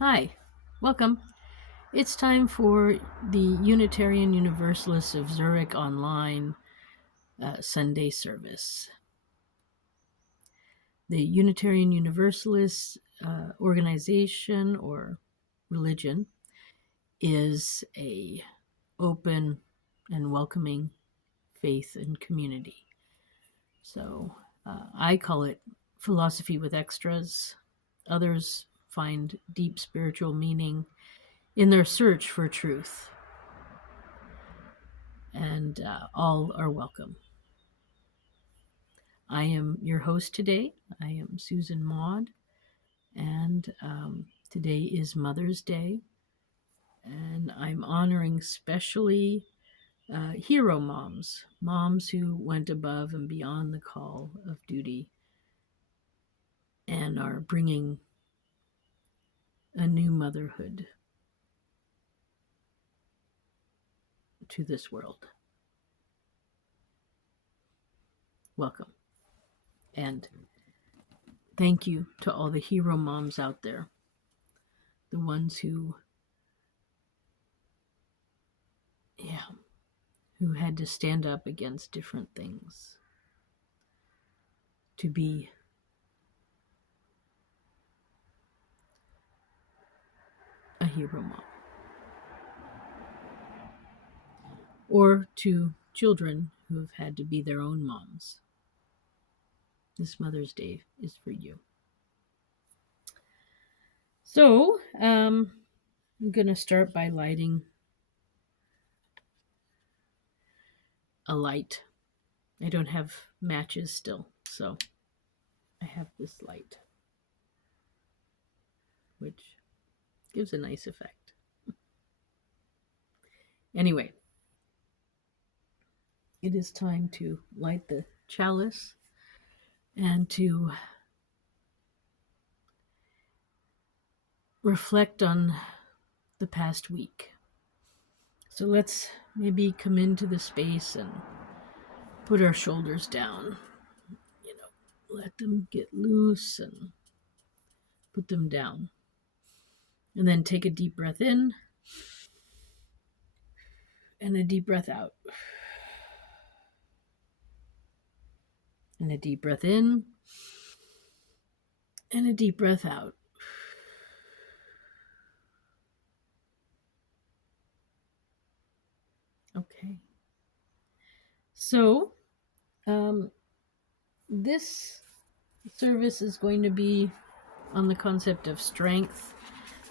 Hi, welcome. It's time for the Unitarian Universalists of Zurich Online Sunday service. The Unitarian Universalist organization or religion is a open and welcoming faith and community. So I call it philosophy with extras. Others find deep spiritual meaning in their search for truth, and all are welcome. I am your host today. I am Susan Maud, and today is Mother's Day, and I'm honoring specially hero moms, moms who went above and beyond the call of duty and are bringing a new motherhood to this world. Welcome. And thank you to all the hero moms out there, the ones who had to stand up against different things to be a hero mom, or to children who have had to be their own moms. This Mother's Day is for you. So, I'm going to start by lighting a light. I don't have matches still, so I have this light, which gives a nice effect. Anyway, it is time to light the chalice and to reflect on the past week. So let's maybe come into the space and put our shoulders down, let them get loose and put them down. And then take a deep breath in and a deep breath out. And a deep breath in and a deep breath out. Okay. So, this service is going to be on the concept of strength,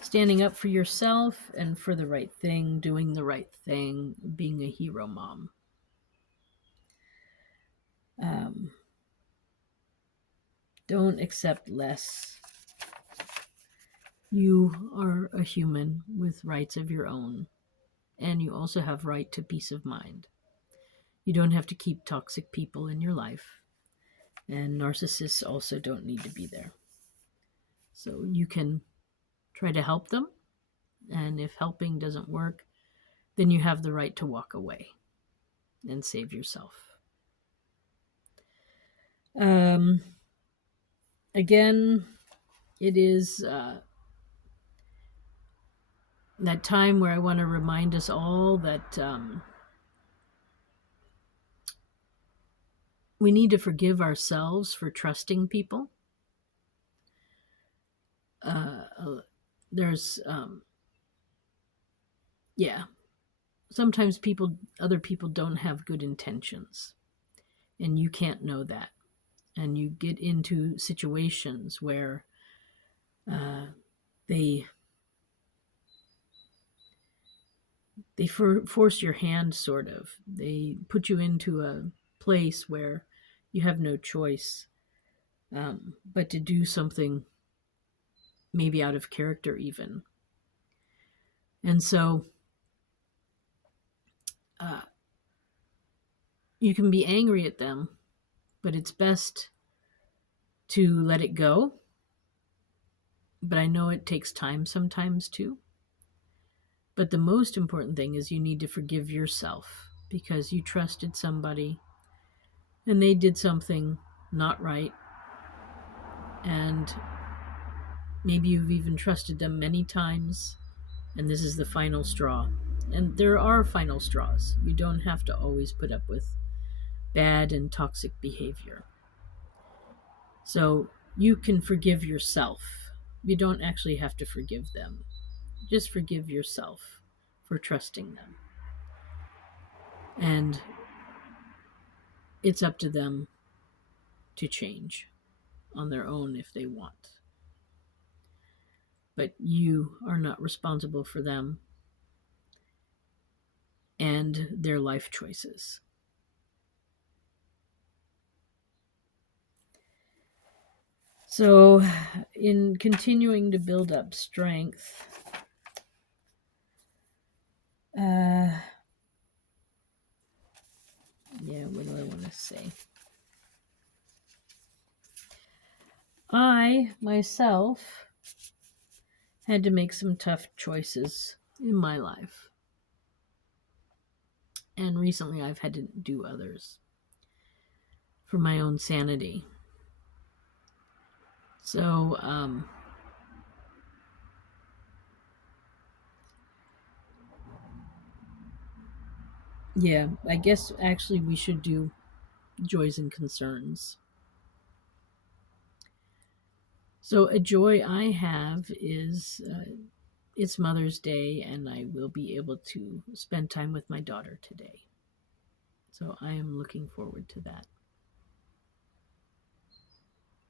standing up for yourself and for the right thing, doing the right thing, being a hero mom. Don't accept less. You are a human with rights of your own, and you also have right to peace of mind. You don't have to keep toxic people in your life, and narcissists also don't need to be there. So you can try to help them, and if helping doesn't work, then you have the right to walk away and save yourself. Again, it is that time where I want to remind us all that we need to forgive ourselves for trusting people. There's, sometimes other people don't have good intentions, and you can't know that. And you get into situations where they force your hand, sort of. They put you into a place where you have no choice but to do something maybe out of character even. And so you can be angry at them, but it's best to let it go. But I know it takes time sometimes too. But the most important thing is you need to forgive yourself because you trusted somebody and they did something not right. And Maybe you've even trusted them many times, and this is the final straw. And there are final straws. You don't have to always put up with bad and toxic behavior. So you can forgive yourself. You don't actually have to forgive them. Just forgive yourself for trusting them. And it's up to them to change on their own if they want. But you are not responsible for them and their life choices. So, in continuing to build up strength, what do I want to say? I, myself, had to make some tough choices in my life. And recently I've had to do others for my own sanity. So, yeah, I guess actually we should do joys and concerns. So, a joy I have is it's Mother's Day, and I will be able to spend time with my daughter today. So, I am looking forward to that.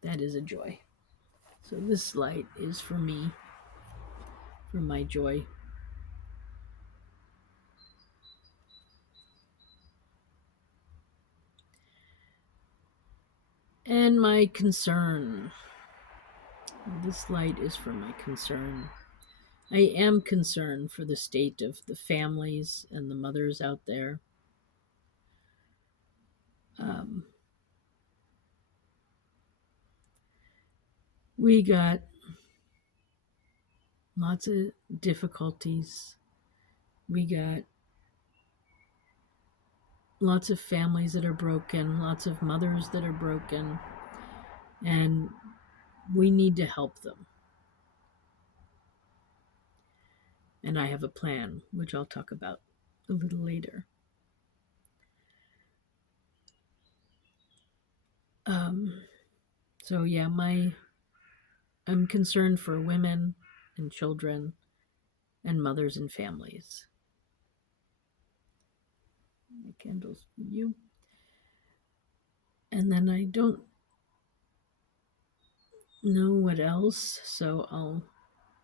That is a joy. So, this light is for me, for my joy. And my concern. This light is for my concern. I am concerned for the state of the families and the mothers out there. We got lots of difficulties. We got lots of families that are broken, lots of mothers that are broken, and we need to help them. And I have a plan, which I'll talk about a little later. So yeah, I'm concerned for women and children and mothers and families. The candles for you. And then I don't know what else, so I'll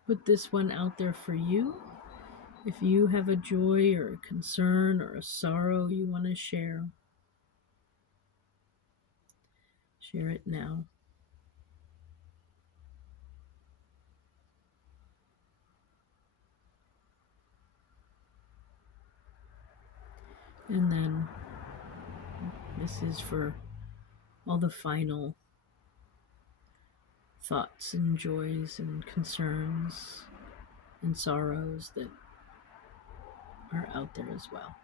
put this one out there for you. If you have a joy or a concern or a sorrow you want to share, share it now. And then this is for all the final thoughts and joys and concerns and sorrows that are out there as well.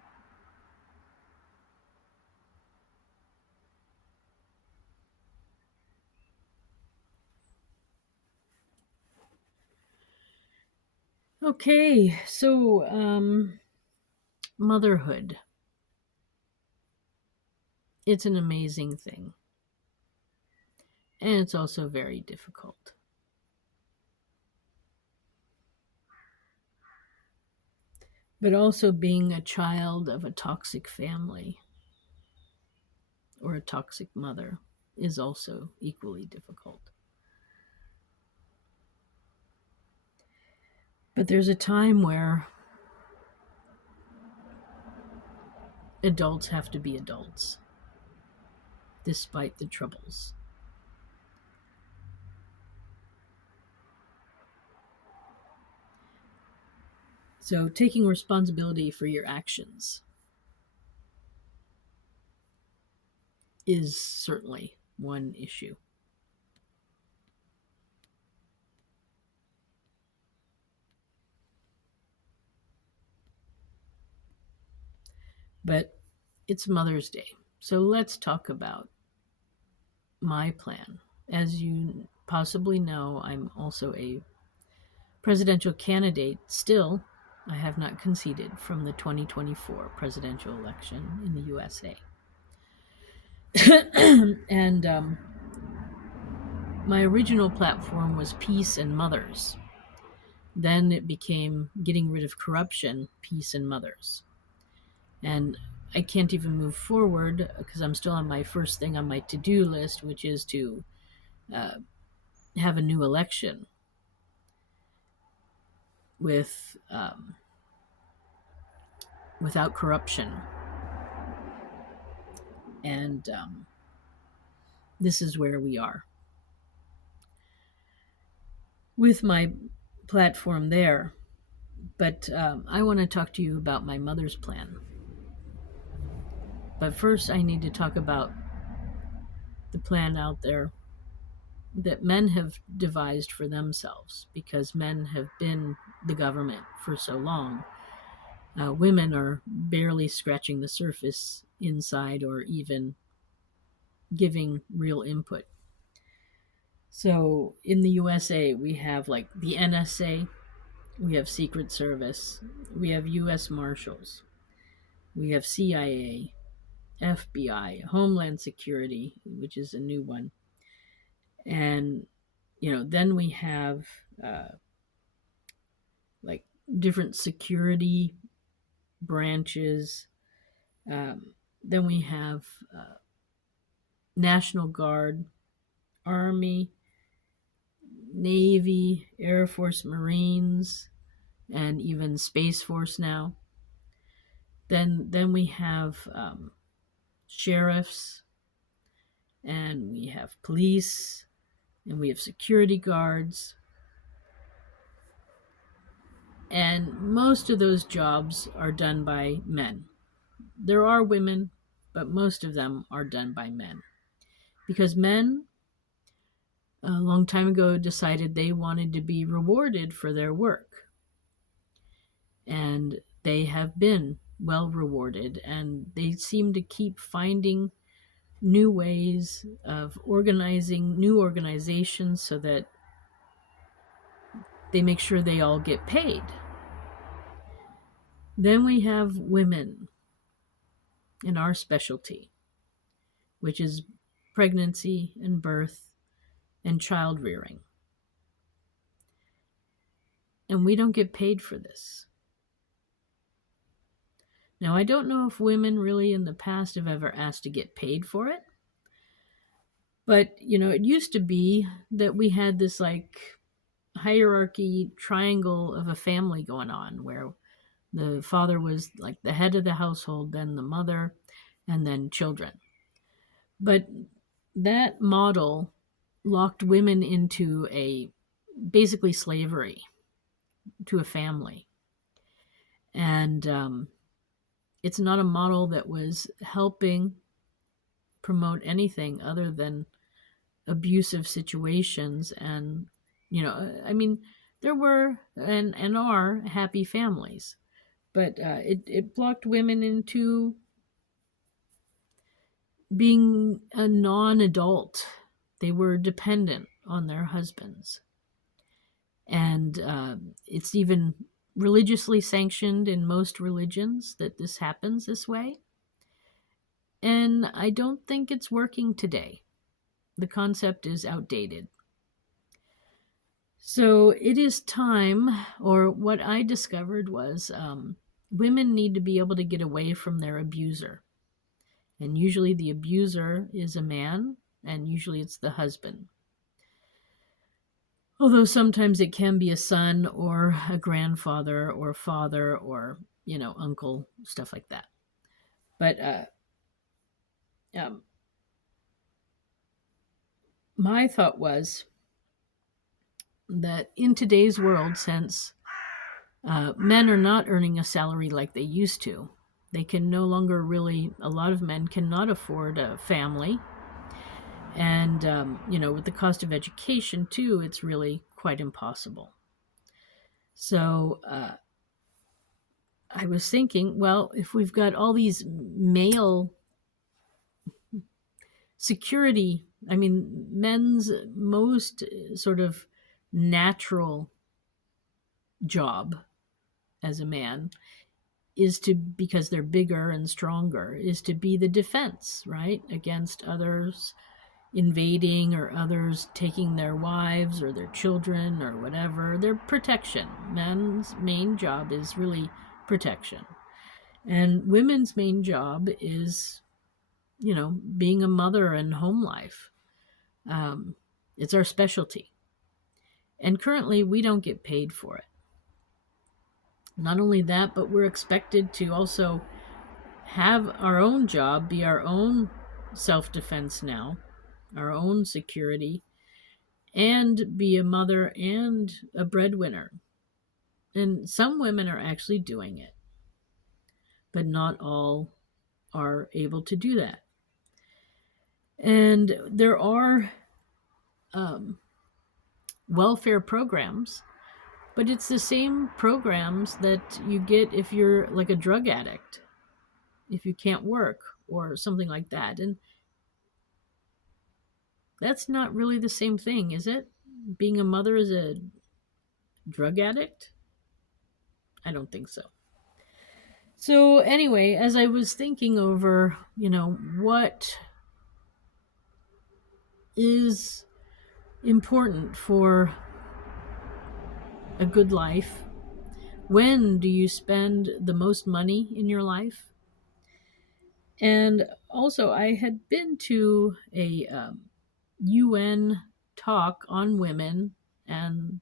Okay, so motherhood. It's an amazing thing. And it's also very difficult. But also being a child of a toxic family or a toxic mother is also equally difficult. But there's a time where adults have to be adults, despite the troubles. So, taking responsibility for your actions is certainly one issue. But it's Mother's Day. So let's talk about my plan. As you possibly know, I'm also a presidential candidate still. I have not conceded from the 2024 presidential election in the USA. And my original platform was peace and mothers. Then it became getting rid of corruption, peace and mothers. And I can't even move forward because I'm still on my first thing on my to-do list, which is to uh, have a new election with without corruption. And this is where we are with my platform there. But I want to talk to you about my mother's plan. But first, I need to talk about the plan out there that men have devised for themselves, because men have been the government for so long. Women are barely scratching the surface inside or even giving real input. So in the USA, we have like the NSA, we have Secret Service, we have US Marshals, we have CIA, FBI, Homeland Security, which is a new one. And, then we have like different security branches. Then we have National Guard, Army, Navy, Air Force, Marines, and even Space Force now. Then we have sheriffs, and we have police, and we have security guards. And most of those jobs are done by men. There are women, but most of them are done by men. Because men, a long time ago, decided they wanted to be rewarded for their work. And they have been well rewarded, and they seem to keep finding new ways of organizing new organizations so that they make sure they all get paid. Then we have women in our specialty, which is pregnancy and birth and child rearing. And we don't get paid for this. Now, I don't know if women really in the past have ever asked to get paid for it. But, it used to be that we had this like hierarchy triangle of a family going on, where the father was like the head of the household, then the mother, and then children. But that model locked women into basically slavery to a family. And it's not a model that was helping promote anything other than abusive situations. And, there were and are happy families, but it blocked women into being a non-adult. They were dependent on their husbands. And it's even religiously sanctioned in most religions that this happens this way. And I don't think it's working today. The concept is outdated. So it is time, or what I discovered was women need to be able to get away from their abuser. And usually the abuser is a man, and usually it's the husband. Although sometimes it can be a son or a grandfather or father or, uncle, stuff like that. But my thought was that in today's world, since men are not earning a salary like they used to, they can no longer really, a lot of men cannot afford a family. And, with the cost of education, too, it's really quite impossible. So I was thinking, well, if we've got all these male security, I mean, men's most sort of natural job as a man is to, because they're bigger and stronger, is to be the defense, right, against others invading or others taking their wives or their children or whatever. Their protection. Men's main job is really protection. And women's main job is, being a mother and home life. It's our specialty. And currently, we don't get paid for it. Not only that, but we're expected to also have our own job, be our own self defense now, our own security, and be a mother and a breadwinner. And some women are actually doing it, but not all are able to do that. And there are welfare programs, but it's the same programs that you get if you're like a drug addict, if you can't work or something like that. And that's not really the same thing, is it? Being a mother is a drug addict? I don't think so. So, anyway, as I was thinking over, what is important for a good life, when do you spend the most money in your life? And also, I had been to a UN talk on women and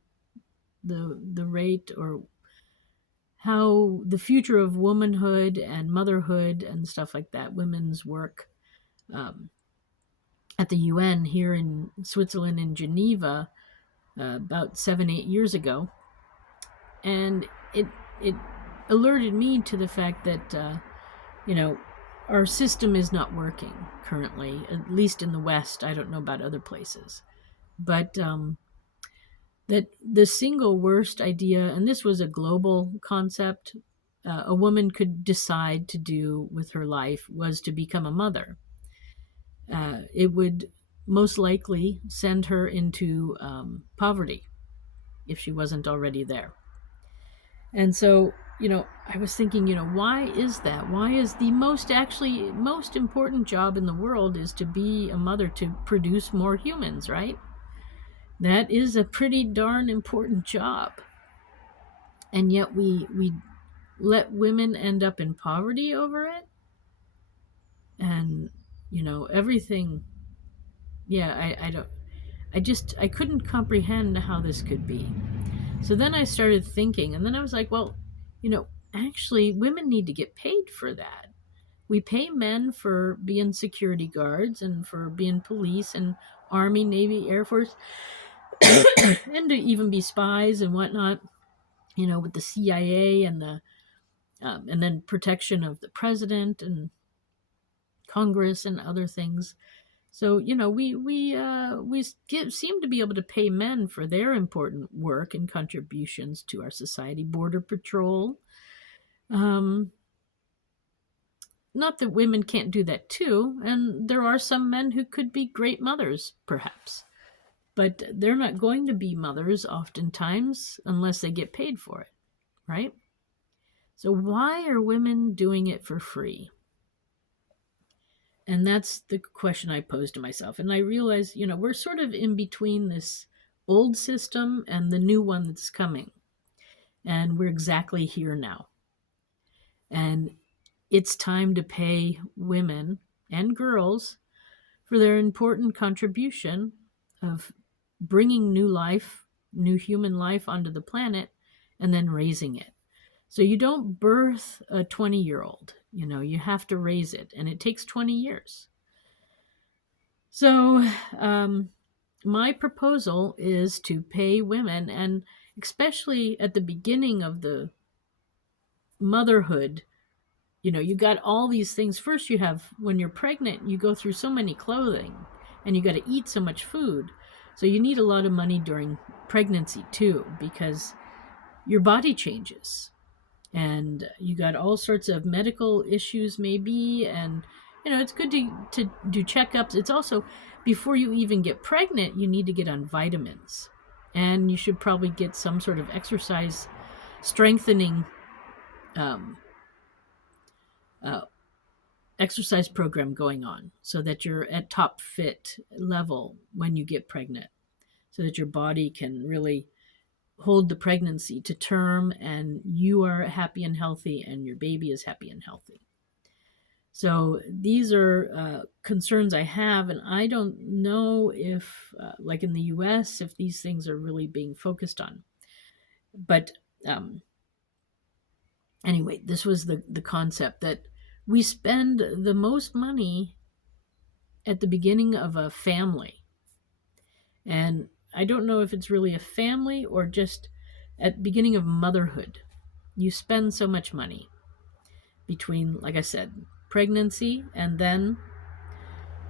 the rate, or how the future of womanhood and motherhood and stuff like that, women's work, at the UN here in Switzerland, in Geneva, about 7-8 years ago. And it alerted me to the fact that our system is not working currently, at least in the West. I don't know about other places, but that the single worst idea, and this was a global concept, a woman could decide to do with her life, was to become a mother. It would most likely send her into poverty if she wasn't already there. And so, I was thinking, why is that? Why is the most important job in the world is to be a mother, to produce more humans, right? That is a pretty darn important job. And yet we let women end up in poverty over it. And, everything. Yeah, I couldn't comprehend how this could be. So then I started thinking, and then I was like, well, actually, women need to get paid for that. We pay men for being security guards and for being police and Army, Navy, Air Force, and to even be spies and whatnot, with the CIA and and then protection of the president and Congress and other things. So we seem to be able to pay men for their important work and contributions to our society. Border Patrol. Not that women can't do that too, and there are some men who could be great mothers, perhaps, but they're not going to be mothers oftentimes unless they get paid for it, right? So why are women doing it for free? And that's the question I posed to myself. And I realized, we're sort of in between this old system and the new one that's coming. And we're exactly here now. And it's time to pay women and girls for their important contribution of bringing new life, new human life onto the planet, and then raising it. So you don't birth a 20-year-old, you have to raise it, and it takes 20 years. So my proposal is to pay women, and especially at the beginning of the motherhood, you got all these things. First, you have, when you're pregnant, you go through so many clothing, and you got to eat so much food. So you need a lot of money during pregnancy too, because your body changes. And you got all sorts of medical issues maybe, and it's good to do checkups. It's also, before you even get pregnant, you need to get on vitamins. And you should probably get some sort of exercise strengthening um, uh, exercise program going on so that you're at top fit level when you get pregnant, so that your body can really hold the pregnancy to term and you are happy and healthy and your baby is happy and healthy. So these are concerns I have, and I don't know if, like in the US, if these things are really being focused on. But um, anyway, this was the concept that we spend the most money at the beginning of a family. And I don't know if it's really a family or just at beginning of motherhood. You spend so much money between, like I said, pregnancy and then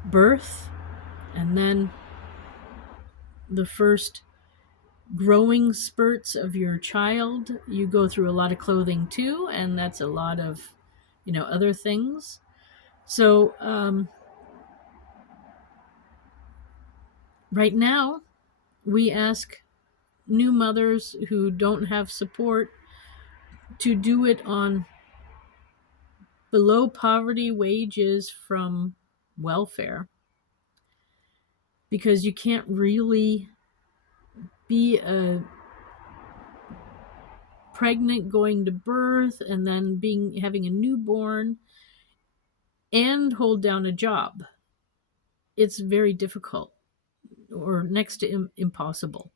birth and then the first growing spurts of your child. You go through a lot of clothing too, and that's a lot of, other things. So right now, we ask new mothers who don't have support to do it on below poverty wages from welfare, because you can't really be a pregnant going to birth and then having a newborn and hold down a job. It's very difficult, or next to impossible.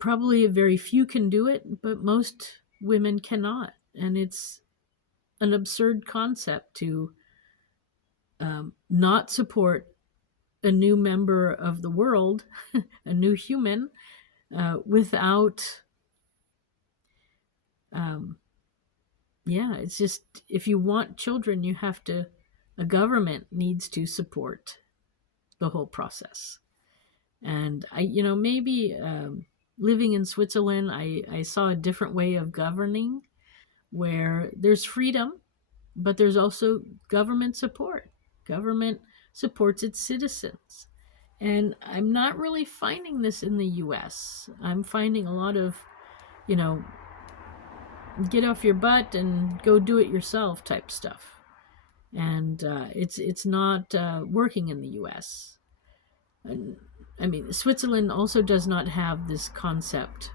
Probably very few can do it, but most women cannot. And it's an absurd concept to not support a new member of the world, a new human, without, um, yeah, it's just, if you want children, a government needs to support the whole process. And maybe living in Switzerland, I saw a different way of governing where there's freedom, but there's also government support. Government supports its citizens. And I'm not really finding this in the US. I'm finding a lot of, you know, get off your butt and go do it yourself type stuff. And it's not working in the US. And, I mean, Switzerland also does not have this concept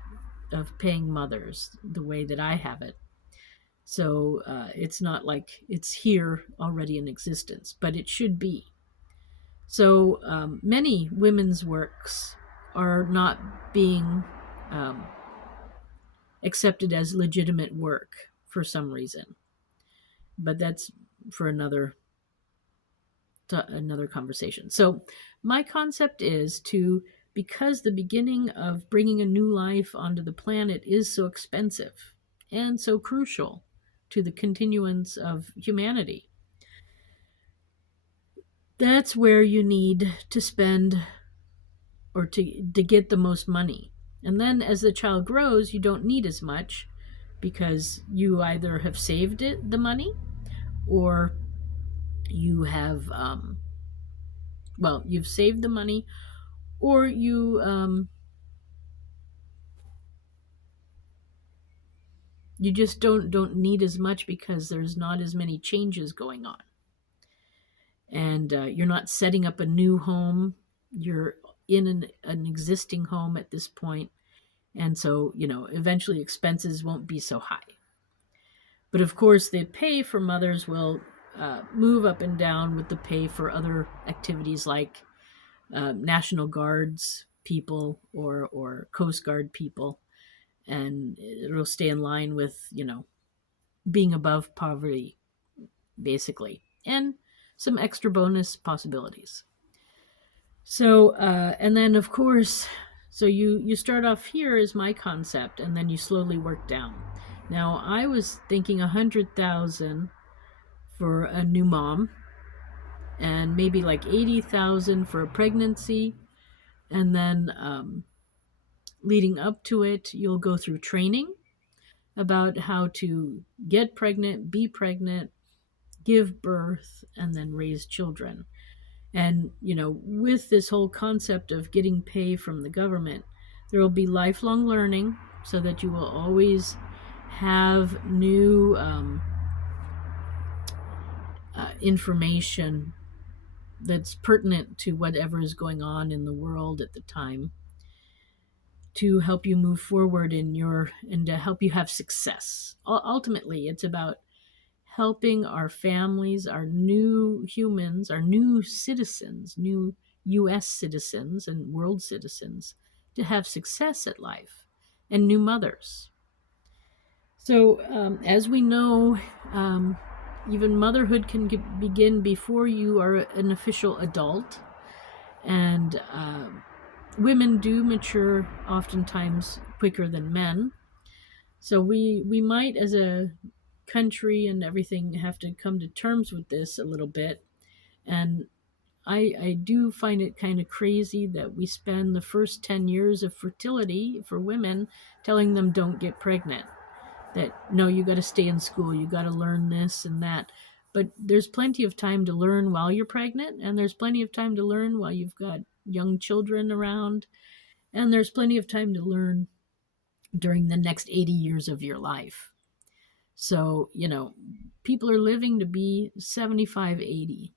of paying mothers the way that I have it. So it's not like it's here already in existence, but it should be. So many women's works are not being um, accepted as legitimate work for some reason, but that's for another conversation. So my concept is to, because the beginning of bringing a new life onto the planet is so expensive and so crucial to the continuance of humanity, that's where you need to spend, or to get the most money. And then as the child grows, you don't need as much because you either have saved the money, or you have, you've saved the money, or you just don't need as much because there's not as many changes going on, and you're not setting up a new home. You're in an existing home at this point, and so eventually expenses won't be so high. But of course, the pay for mothers will move up and down with the pay for other activities like National Guards people or Coast Guard people, and it'll stay in line with being above poverty, basically, and some extra bonus possibilities. So and then of course, so you start off here as my concept, and then you slowly work down. Now I was thinking 100,000 for a new mom, and maybe like 80,000 for a pregnancy, and then leading up to it, you'll go through training about how to get pregnant, be pregnant, give birth, and then raise children. And, with this whole concept of getting pay from the government, there will be lifelong learning so that you will always have new information that's pertinent to whatever is going on in the world at the time, to help you move forward and to help you have success. Ultimately, it's about helping our families, our new humans, our new citizens, new US citizens and world citizens, to have success at life, and new mothers. So, as we know, even motherhood can begin before you are an official adult, and women do mature oftentimes quicker than men. So we might, as a country and everything, have to come to terms with this a little bit. And I do find it kind of crazy that we spend the first 10 years of fertility for women telling them don't get pregnant. That, no, you got to stay in school, you got to learn this and that. But there's plenty of time to learn while you're pregnant, and there's plenty of time to learn while you've got young children around, and there's plenty of time to learn during the next 80 years of your life. So, people are living to be 75, 80.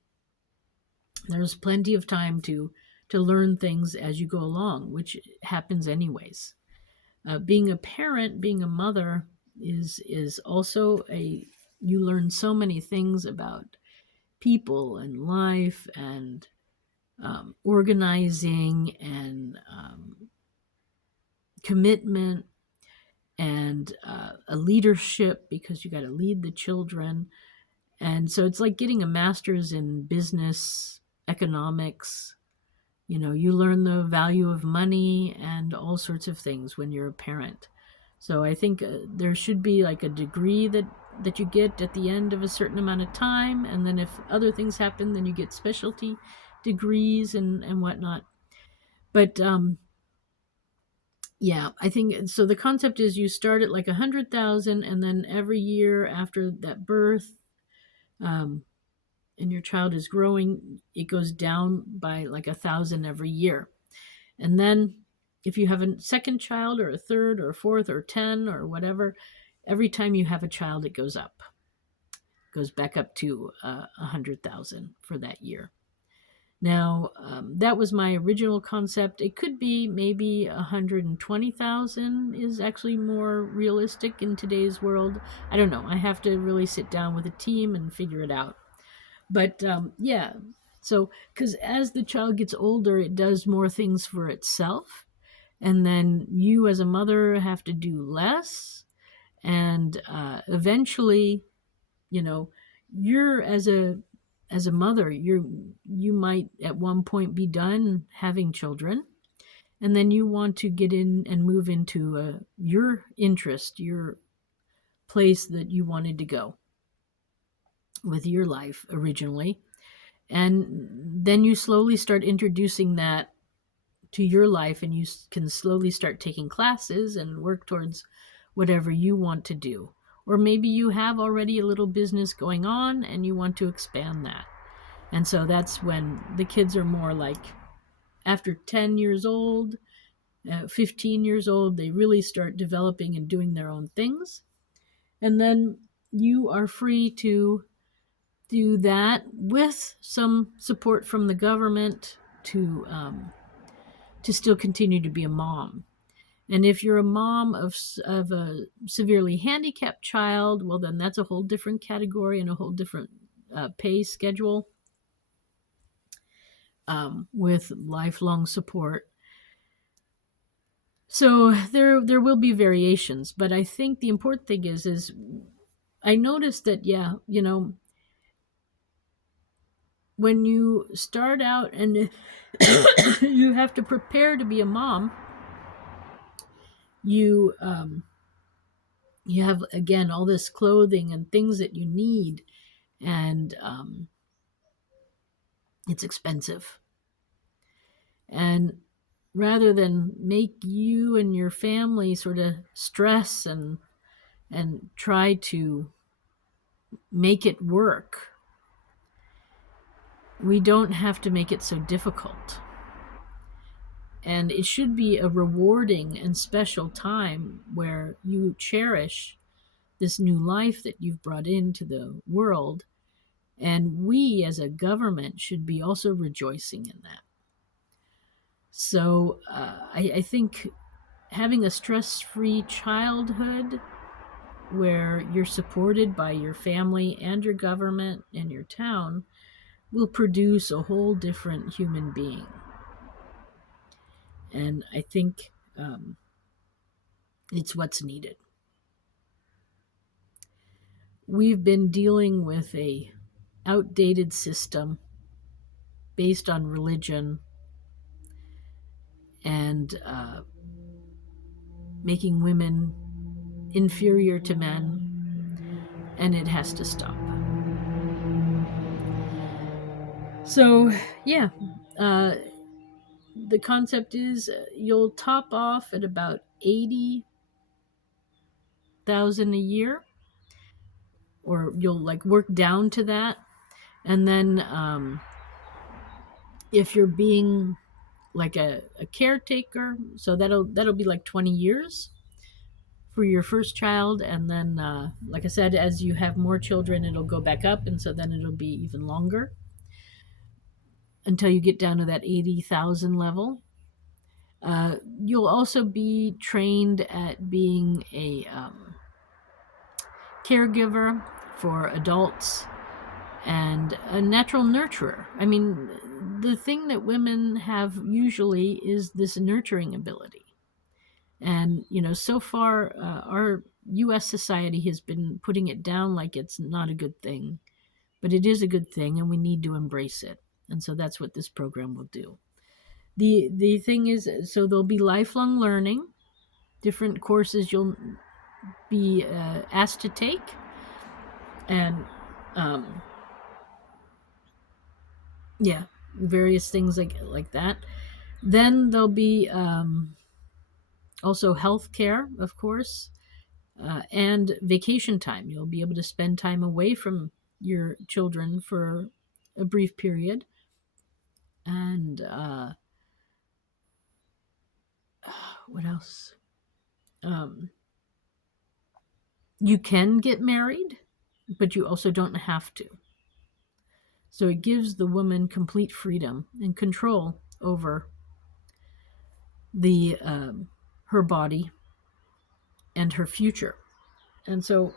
There's plenty of time to learn things as you go along, which happens anyways. Being a parent, being a mother, is also you learn so many things about people and life, and organizing, and commitment, and a leadership, because you got to lead the children. And so it's like getting a master's in business economics. You learn the value of money and all sorts of things when you're a parent. So I think there should be like a degree that you get at the end of a certain amount of time, and then if other things happen, then you get specialty degrees and whatnot. But yeah, I think so. The concept is you start at like 100,000, and then every year after that birth, and your child is growing, it goes down by like 1,000 every year. And then if you have a second child, or a third, or a fourth, or 10, or whatever, every time you have a child, it goes up. It goes back up to 100,000 for that year. Now, that was my original concept. It could be maybe 120,000 is actually more realistic in today's world. I don't know. I have to really sit down with a team and figure it out. But yeah, so because as the child gets older, it does more things for itself. And then you, as a mother, have to do less. And eventually, you're as a mother, you might at one point be done having children, and then you want to get in and move into your interest, your place that you wanted to go with your life originally. And then you slowly start introducing that to your life, and you can slowly start taking classes and work towards whatever you want to do. Or maybe you have already a little business going on and you want to expand that. And so that's when the kids are more like after 10 years old, 15 years old, they really start developing and doing their own things. And then you are free to do that with some support from the government to still continue to be a mom. And if you're a mom of a severely handicapped child, well, then that's a whole different category and a whole different pay schedule, with lifelong support. So there will be variations, but I think the important thing is I noticed that, yeah, when you start out and you have to prepare to be a mom, you have, again, all this clothing and things that you need, and it's expensive. And rather than make you and your family sort of stress and try to make it work, We don't have to make it so difficult. And it should be a rewarding and special time where you cherish this new life that you've brought into the world. And we as a government should be also rejoicing in that. So I think having a stress-free childhood where you're supported by your family and your government and your town will produce a whole different human being. And I think it's what's needed. We've been dealing with a outdated system based on religion and making women inferior to men, and it has to stop. So, yeah, uh, the concept is you'll top off at about 80,000 a year, or you'll like work down to that, and then if you're being like a caretaker, so that'll be like 20 years for your first child, and then like I said, as you have more children it'll go back up, and so then it'll be even longer until you get down to that 80,000 level. You'll also be trained at being a caregiver for adults and a natural nurturer. I mean, the thing that women have usually is this nurturing ability. And, so far, our US society has been putting it down like it's not a good thing, but it is a good thing and we need to embrace it. And so that's what this program will do. The thing is, so there'll be lifelong learning, different courses you'll be asked to take, and yeah, various things like that. Then there'll be also health care, of course, and vacation time. You'll be able to spend time away from your children for a brief period. And what else? You can get married, but you also don't have to. So it gives the woman complete freedom and control over the her body and her future. And so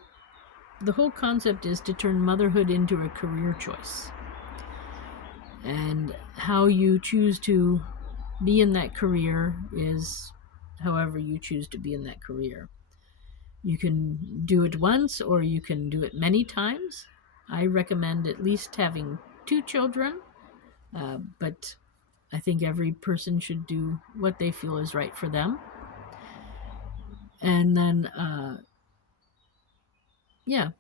the whole concept is to turn motherhood into a career choice. And how you choose to be in that career is however you choose to be in that career. You can do it once or you can do it many times. I recommend at least having 2 children, but I think every person should do what they feel is right for them. And then, yeah.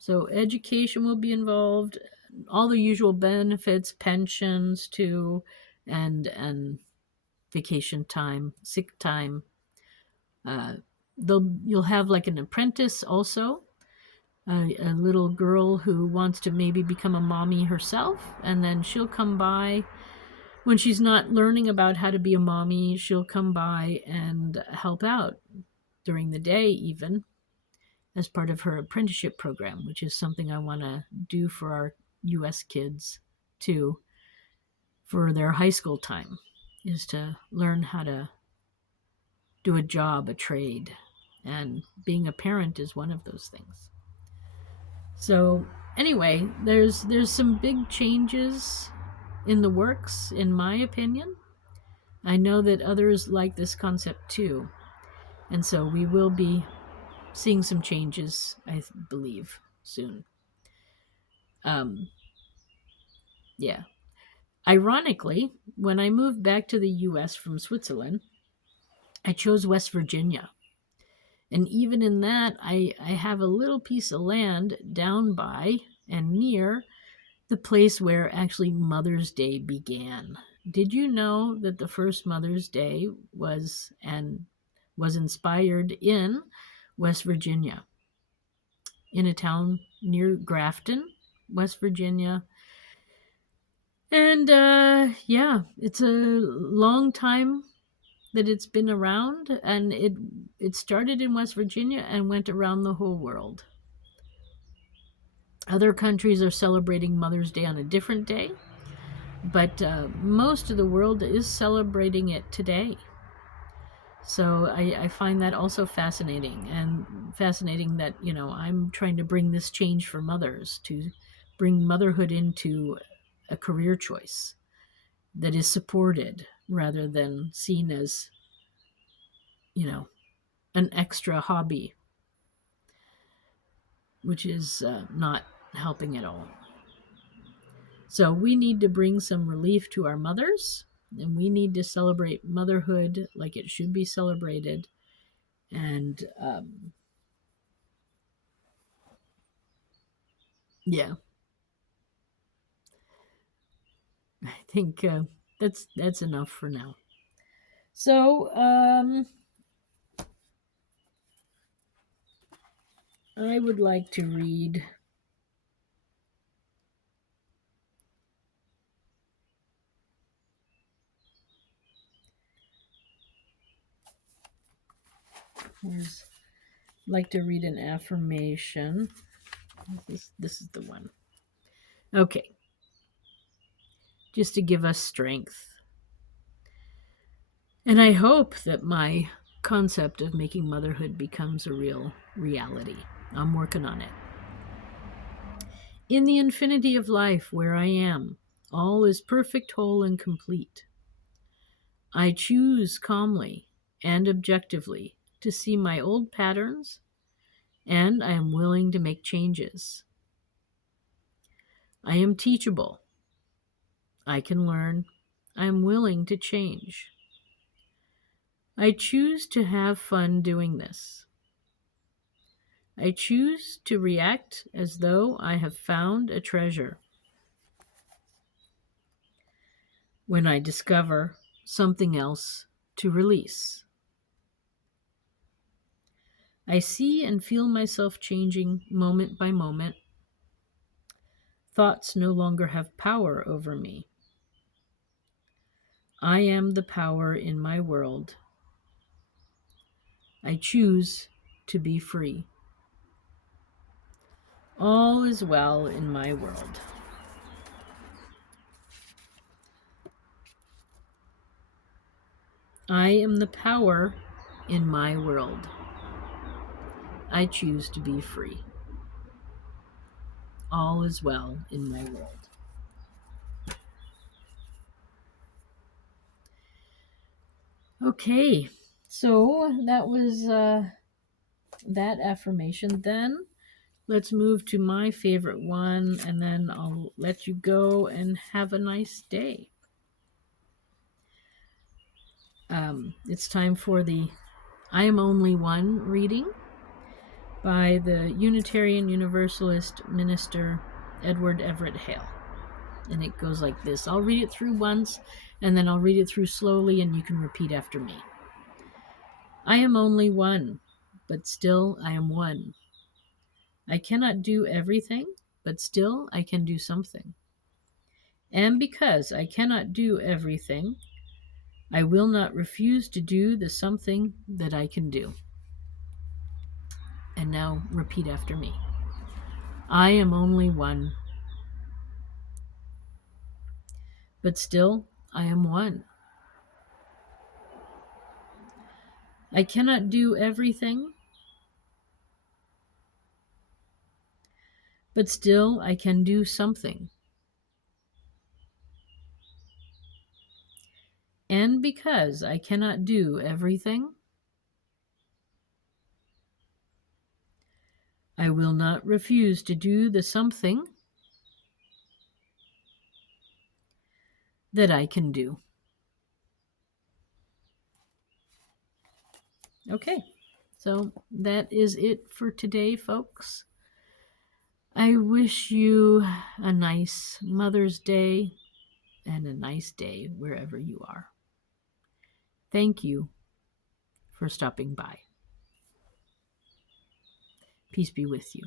So education will be involved, all the usual benefits, pensions too, and vacation time, sick time. You'll have like an apprentice also, a little girl who wants to maybe become a mommy herself, and then she'll come by when she's not learning about how to be a mommy. She'll come by and help out during the day, even as part of her apprenticeship program, which is something I want to do for our US kids too, for their high school time, is to learn how to do a job, a trade, and being a parent is one of those things. So anyway, there's some big changes in the works, in my opinion. I know that others like this concept too, and so we will be seeing some changes, I believe, soon. Yeah. Ironically, when I moved back to the US from Switzerland, I chose West Virginia. And even in that, I have a little piece of land down by and near the place where actually Mother's Day began. Did you know that the first Mother's Day was inspired in West Virginia, in a town near Grafton, West Virginia? And yeah, it's a long time that it's been around, and it started in West Virginia and went around the whole world. Other countries are celebrating Mother's Day on a different day, but most of the world is celebrating it today. So I find that also fascinating, and fascinating that, I'm trying to bring this change for mothers, to bring motherhood into a career choice that is supported rather than seen as, you know, an extra hobby, which is not helping at all. So we need to bring some relief to our mothers, and we need to celebrate motherhood like it should be celebrated. And yeah, I think that's enough for now. So I would like to read. Like to read an affirmation. This is the one. Okay, just to give us strength. And I hope that my concept of making motherhood becomes a real reality. I'm working on it. In the infinity of life where I am, all is perfect, whole, and complete. I choose calmly and objectively to see my old patterns, and I am willing to make changes. I am teachable. I can learn. I am willing to change. I choose to have fun doing this. I choose to react as though I have found a treasure. When I discover something else to release, I see and feel myself changing moment by moment. Thoughts no longer have power over me. I am the power in my world. I choose to be free. All is well in my world. I am the power in my world. I choose to be free. All is well in my world. Okay, so that was that affirmation. Then let's move to my favorite one, and then I'll let you go and have a nice day. It's time for the I Am Only One reading by the Unitarian Universalist minister Edward Everett Hale. And it goes like this. I'll read it through once, and then I'll read it through slowly, and you can repeat after me. I am only one, but still I am one. I cannot do everything, but still I can do something. And because I cannot do everything, I will not refuse to do the something that I can do. And now repeat after me. I am only one, but still I am one. I cannot do everything, but still I can do something. And because I cannot do everything, I will not refuse to do the something that I can do. Okay, so that is it for today, folks. I wish you a nice Mother's Day and a nice day wherever you are. Thank you for stopping by. Peace be with you.